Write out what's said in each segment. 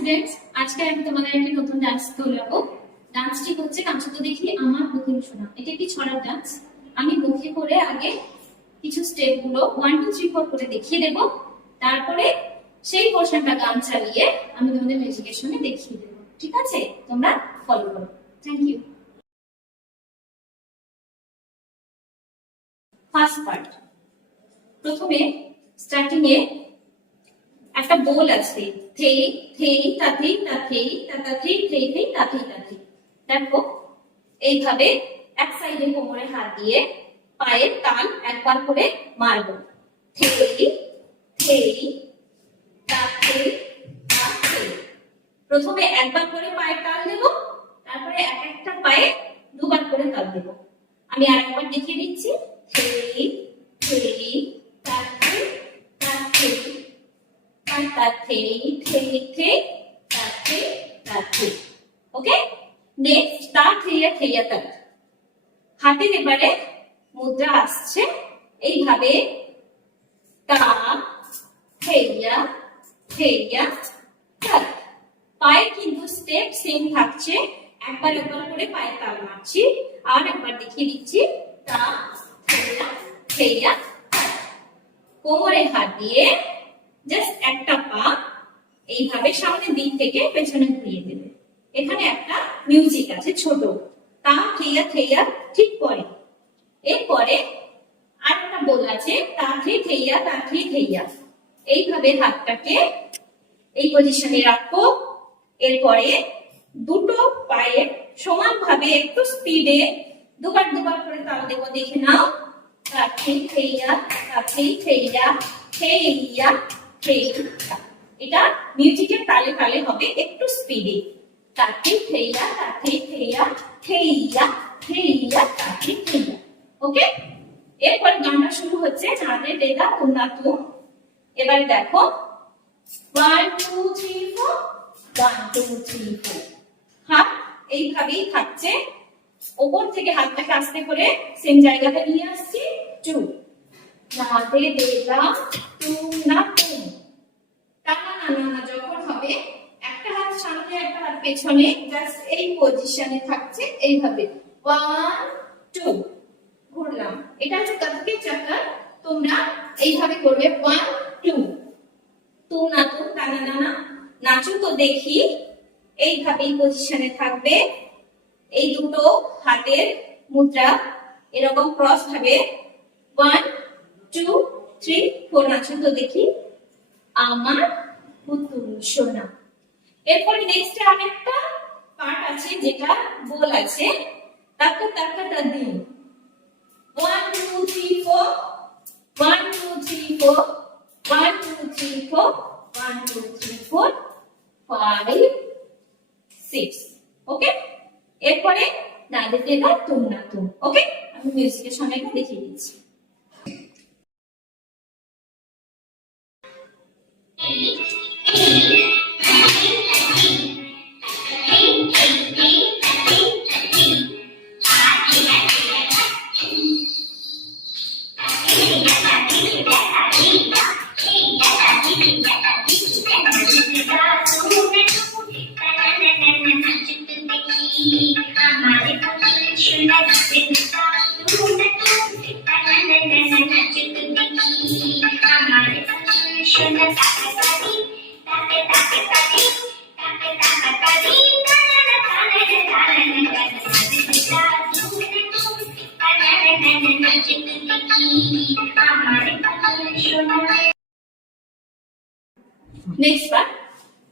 Students, আজকে আমি তোমাদের একটা নতুন ডান্স তোলাবো। ডান্সটি হচ্ছে নাচো তো দেখি আমার বুকিং শোনা। এটা একটি ছড়ার ডান্স। আমি মুখে করে আগে কিছু স্টেপ গুলো 1 2 3 4 করে দেখিয়ে দেব, তারপরে সেই পোরশনটা গান চালিয়ে আমি তোমাদের মিউজিকের সঙ্গে দেখিয়ে দেব। ঠিক আছে, তোমরা ফলো করো। Thank you. ফার্স্ট পার্ট, প্রথমে স্টার্টিং এ একটা বোল আছে, থেই থেই তাথেই তাথেই তাথেই থেই থেই তাথেই তাথেই। দেখো এইভাবে এক সাইডে কোমরে হাত দিয়ে পায়ের তাল একবার করে মারবো। থেই থেই তাথেই তাথেই। প্রথমে একবার করে পায়ের তাল দেব, তারপরে এক একটা পায়ে দুবার করে তাল দেব। আমি আরেকবার দেখিয়ে দিচ্ছি। থেই থেই তাথেই তাথেই তাথেই থেই থেই তাথেই তাথেই। ওকে, নেক্সট তা থেইয়া থেইয়া তাথ। হাতের এবারে মুদ্রা আসছে এইভাবে, তা থেইয়া থেইয়া তাথ। পায়ে কিন্তু স্টেপ সেম থাকছে, একবার একবার করে পায়ে তাল মারছি। আর একবার দেখিয়ে দিচ্ছি, তা থেইয়া থেইয়া তাথ। কোমরে হাত দিয়ে জাস্ট একটা পা এইভাবে সামনের দিক থেকে পেছনে ঘুরিয়ে দেবে। এখানে একটা মিউজিক আছে ছোট, তা থেইয়া থেইয়া ঠিক পরে। এরপরে আরেকটা বোল আছে, তা থে থেইয়া তা থে থেইয়া। এইভাবে হাতটাকে এই পজিশনে রাখবো। এরপরে দুটো পায়ে সমানভাবে একটু স্পিডে দুবার দুবার করে তাল দেবো। দেখে নাও, তা থে থেইয়া তা থে থেইয়া থেইয়া থেইয়া। এটা মিউজিকের তালে তালে হবে, একটু স্পিডে। তা থে থেইয়া তা থে থেইয়া থেইয়া থেইয়া তা থে থেইয়া। ওকে, এরপর গানটা শুরু হচ্ছে নাদে দেদা তুনা তুম। এবার দেখো 1 2 3 4 1 2 3 4। হাত এইভাবেই থাকছে, উপর থেকে হাতটাকে আস্তে করে সেম জায়গাতে নিয়ে আসছি। 2 নাদে দেদা তুনা তুম। টানা না না না যখন হবে, একটা হাত সামনে একটা হাত পেছনে, জাস্ট এই পজিশনে থাকছে এইভাবে। 1 2 ঘুরলাম। এটা হচ্ছে কাঁধকে চাকার, তোমরা এইভাবে করবে। 1 2 তুম না তুম টানা না না নাচো তো দেখি, এইভাবে এই পজিশনে থাকবে। এই দুটো হাতের মুদ্রা এরকম ক্রস ভাবে 1 2 3 4 নাচো তো দেখি আমার পুতুল সোনা। এরপরে নেক্সট আরেকটা পার্ট আছে যেটা বোল আছে, তাকা তাকা দাদি। 1 2 3 4 1 2 3 4 1 2 3 4 1 2 3 4 5 6। ওকে, এরপরে নাদে দেদা তুম না তুম। ওকে, আমি মিউজিকের সঙ্গে একটু দেখিয়ে দিচ্ছি। Next part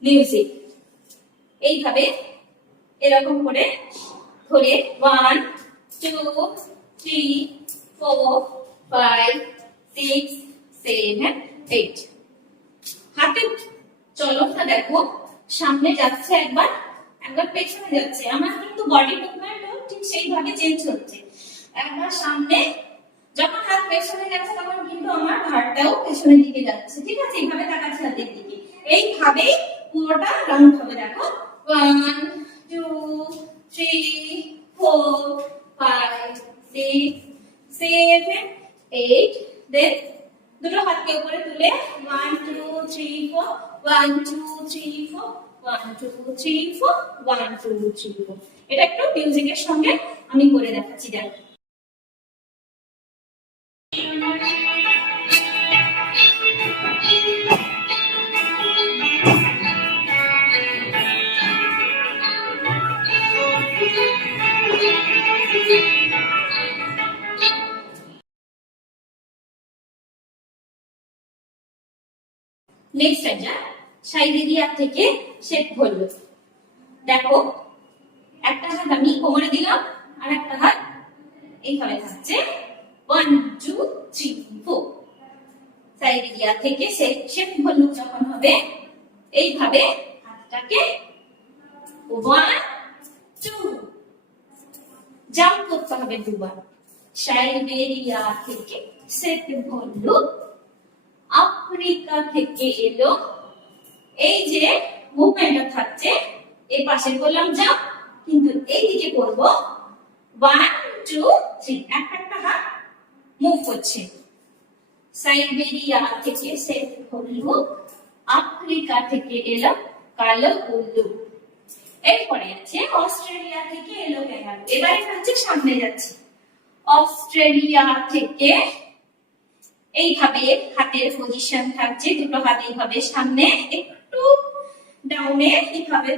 music. এইভাবে এরকম করে ধরে 1 2 3 4 5 6 7 8। হাতের চলনটা দেখো, সামনে যাচ্ছে একবার, একবার পেছনে যাচ্ছে। আমার কিন্তু বডি মুভমেন্টও ঠিক সেইভাবে চেঞ্জ হচ্ছে। একবার সামনে, যখন হাত পেছনে যাচ্ছে তখন কিন্তু আমার ঘাড়টাও পেছনের দিকে যাচ্ছে। ঠিক আছে, এইভাবে তাকাচ্ছে হাতের দিকে। এইভাবে পুরোটা রাউন্ড হবে। দেখো 1 2 3 4 5 6 7 8 দেন দুটো হাতকে উপরে তুলে 1 2 3 4 1 2 3 4 1 2 3 4 1 2 3 4 এটা একটু মিউজিকের সঙ্গে আমি করে দেখাচ্ছি দেখো নেক্সট এটা সাইবেরিয়া থেকে শেপ ধরলো দেখো একটা হাত আমি কোমরে দিলাম আর একটা হাত এইভাবে থাকছে 1 2 3 4 সাইবেরিয়া থেকে শেপ ধরলো যখন হবে এইভাবে হাতটাকে 1 2 জাম্প করতে হবে দুবার সাইবেরিয়া থেকে শেপ ধরলো আফ্রিকা থেকে এলো এই যে মুভমেন্টটা থাকছে এই পাশে করলাম জাম্প কিন্তু এই দিকে করব 1 2 3 একটা হাত মুভ করছে সাইবেরিয়া থেকে সেট হলো আফ্রিকা থেকে এলো কালো উল্লু এরপরে আছে অস্ট্রেলিয়া থেকে এলো ক্যাঙ্গারু এবারে হচ্ছে সামনে যাচ্ছে অস্ট্রেলিয়া থেকে এইভাবে হাতের পজিশন থাকছে দুটো হাত এইভাবে সামনে একটু ডাউনে এইভাবে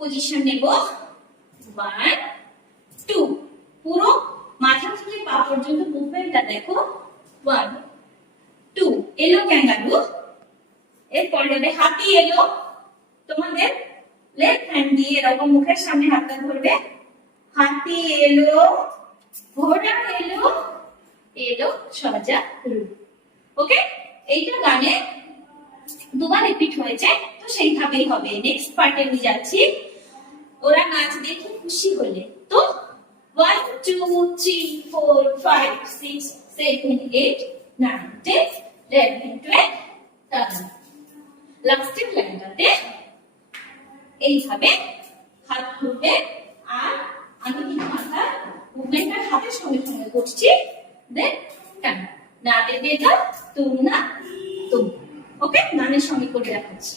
পজিশন নেব 1 2 পুরো মাথা থেকে পা পর্যন্ত মুভমেন্টটা দেখো 1 2 এলো ক্যাঙ্গারু এরপর হবে হাতি এলো তোমাদের লেফট হ্যান্ড দিয়ে এরকম মুখের সামনে হাতটা ধরবে হাতি এলো ঘোড়া এলো এলো সোজা রূপ ওকে এইটা গানে দুবার রিপিট হয়েছে তো সেইভাবেই হবে নেক্সট পার্টে নিয়ে যাচ্ছি ওরা নাচ দেখে খুশি হলে তো 1 2 3 4 5 6 7 8 9 10 11 12 লাস্টের লাইনটাতে এইভাবে হাত ধরবে আর আমি কিন্তু মাথা মুভমেন্টটা হাতের সঙ্গে সঙ্গে করছি দেন টান না দেবে যা তুম না তুম ওকে গানের সঙ্গে করে দেখাচ্ছি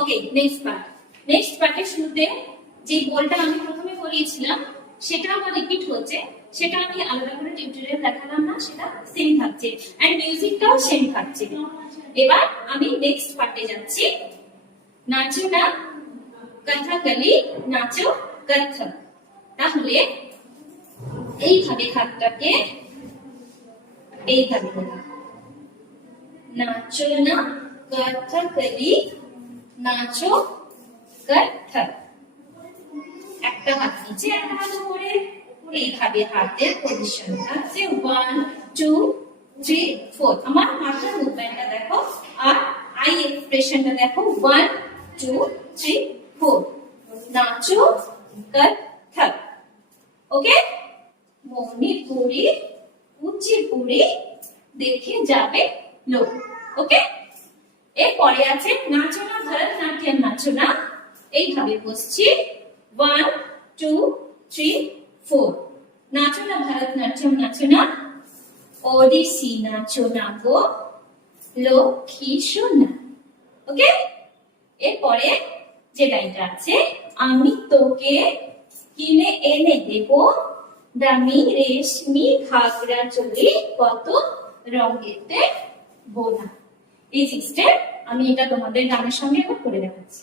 ওকে নেক্সট পার্টের শুরুতে যে বলটা আমি প্রথমে বলিয়েছিলাম সেটা আমার রিপিট হচ্ছে সেটা আমি আলাদা করে টিউটোরিয়াল দেখালাম না সেটা সেম থাকছে এন্ড মিউজিকটাও সেম থাকছে এবার আমি নেক্সট পার্টে যাচ্ছি নাচো না কথাকলি নাচো কথক তাহলে এইভাবে হাতটাকে এইভাবে নাচো না কথাকলি নাচো কথক একটা হাত নিচে একটা হাত উপরে এইভাবে হাতের পজিশন থাকছে 1 2 3 4 আমার মাথার মুভমেন্টটা দেখো আর আই এক্সপ্রেশনটা দেখো 1 2 3 4 নাচো কথক ওকে মণিপুরি কুচিপুড়ি দেখে যাবে লোক ওকে এরপরে আছে নাচো না ভরতনাট্যম নাচো না এইভাবে বসছি 1 2 3 4 নাচো না ভরতনাট্যম নাচো না ওডিসি নাচো না গো লক্ষ্মী সোনা ওকে এরপরে যে লাইনটা আছে আমি তোকে কিনে এনে দেব দামি রেশমি ঘাগরা চলি কত রঙেতে বোনা এই 6 স্টেপ আমি এটা তোমাদের গানের সঙ্গে এবার করে দেখাচ্ছি।